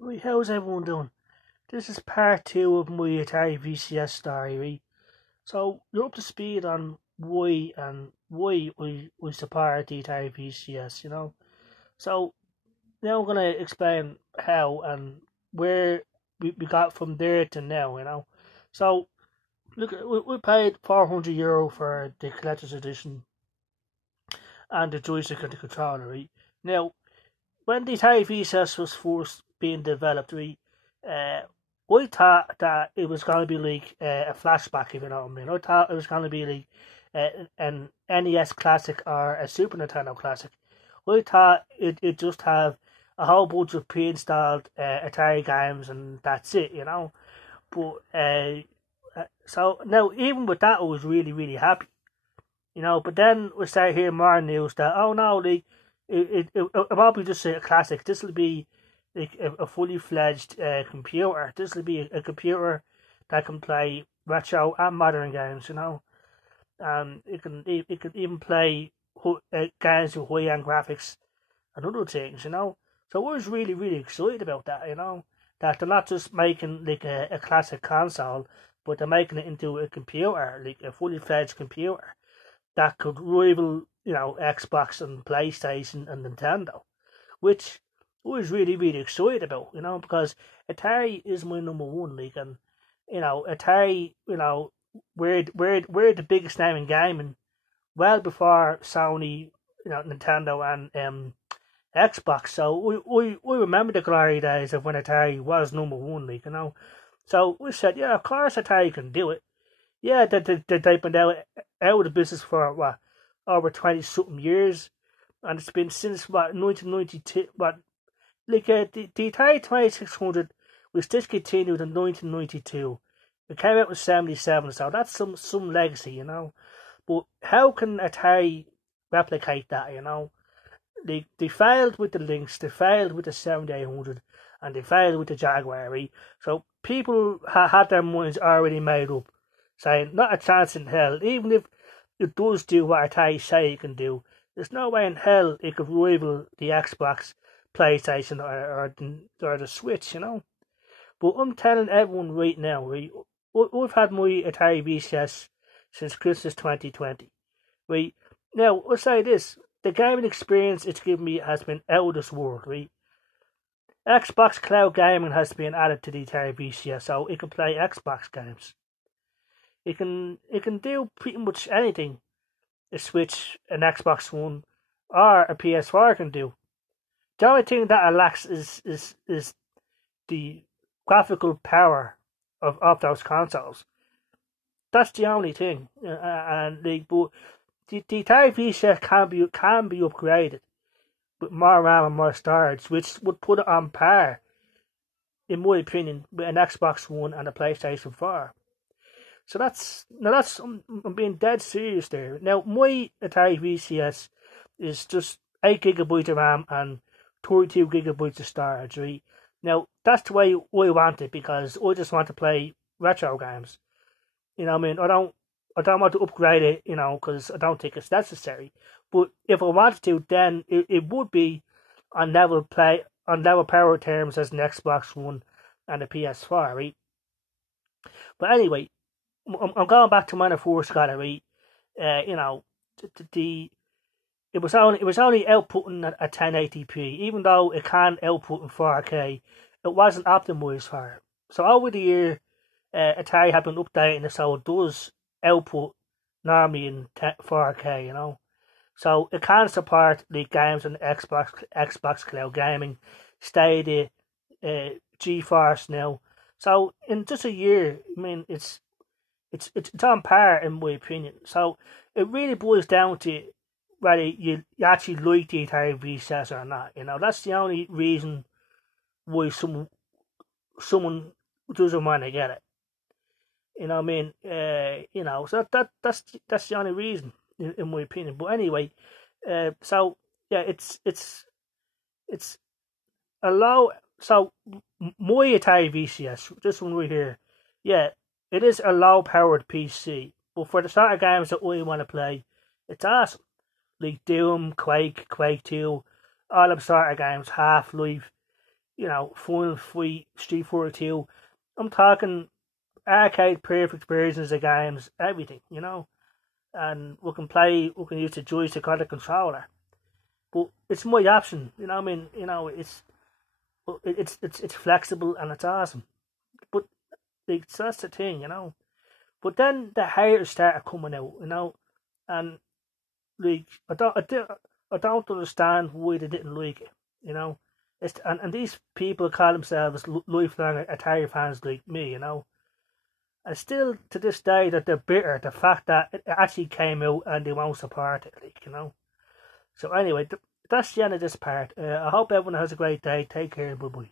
Right, how's everyone doing? This is part two of my Atari VCS story, right? So you're up to speed on why we support the Atari VCS, you know? So now I'm gonna explain how and where we got from there to now, you know? So look, we paid €400 for the collector's edition and the joystick and the controller, right? Now, when the Atari VCS was first being developed, uh, I thought that it was going to be like a flashback, if you know what I mean. I thought it was going to be like an NES classic or a Super Nintendo classic. I thought it just have a whole bunch of pre-installed Atari games and that's it, you know. But so now even with that, I was really happy, you know. But then we started hearing more news that oh no, like it won't be just a classic. This will be like a fully fledged computer. This will be a computer that can play retro and modern games, you know. It can even play games with high end graphics and other things, you know. So I was really excited about that, you know. That they're not just making like a classic console, but they're making it into a computer, like a fully fledged computer that could rival, you know, Xbox and PlayStation and Nintendo, which I was really excited about, you know, because Atari is my number one league, and you know, Atari, you know, we're the biggest name in gaming, well before Sony, you know, Nintendo and Xbox. So we remember the glory days of when Atari was number one league, you know. So we said, yeah, of course Atari can do it. Yeah, they've been out of the business for what, over 20 something years, and it's been since what 1992. What, like the Atari 2600 was discontinued in 1992. It came out in 77, so that's some legacy, you know. But how can Atari replicate that, you know? They failed with the Lynx, they failed with the 7800, and they failed with the Jaguar, right? So people had their minds already made up, saying not a chance in hell. Even if it does do what Atari say it can do, there's no way in hell it could rival the Xbox, PlayStation, or the Switch, you know. But I'm telling everyone right now, right? I've had my Atari VCS since Christmas 2020, right? Now, I'll say this: the gaming experience it's given me has been out of this world, right? Xbox Cloud Gaming has been added to the Atari VCS, so it can play Xbox games. It can do pretty much anything a Switch, an Xbox One, or a PS4 can do. The only thing that it lacks is the graphical power of those consoles. That's the only thing, and but the Atari VCS can be upgraded with more RAM and more storage, which would put it on par, in my opinion, with an Xbox One and a PlayStation 4. So that's I'm being dead serious there. Now my Atari VCS is just 8 gigabytes of RAM and 32 gigabytes of storage. Right now, that's the way I want it because I just want to play retro games. You know what I mean? I don't want to upgrade it, you know, because I don't think it's necessary. But if I wanted to, then it would be on level power terms as an Xbox One and a PS4, right? But anyway, I'm going back to when I first got it, right? You know, the it was only outputting at 1080p, even though it can output in 4K. It wasn't optimized for it. So over the year, Atari have been updating it so it does output normally in 4K, you know. So it can support the games on Xbox Cloud Gaming, Stadia, GeForce now. So in just a year, I mean, it's on par in my opinion. So it really boils down to whether you actually like the Atari VCS or not. You know, that's the only reason why someone doesn't want to get it. You know what I mean? You know, so that's the only reason in my opinion. But anyway, so yeah, it's a low. So my Atari VCS, this one right here, yeah, it is a low powered PC. But for the sort of games that I want to play, it's awesome. Like Doom, Quake, Quake 2, all them sort of games, Half Life. Final Fight, Street Fighter 2. I'm talking arcade perfect versions of games, everything. And we can use the joystick or the controller. But it's my option, I mean, it's flexible and it's awesome. But like, so that's the thing. But then the haters started coming out, and like I don't understand why they didn't like it, you know. And these people call themselves lifelong Atari fans like me. And still to this day that they're bitter the fact that it actually came out and they won't support it, like. So anyway, that's the end of this part. I hope everyone has a great day. Take care. Bye bye.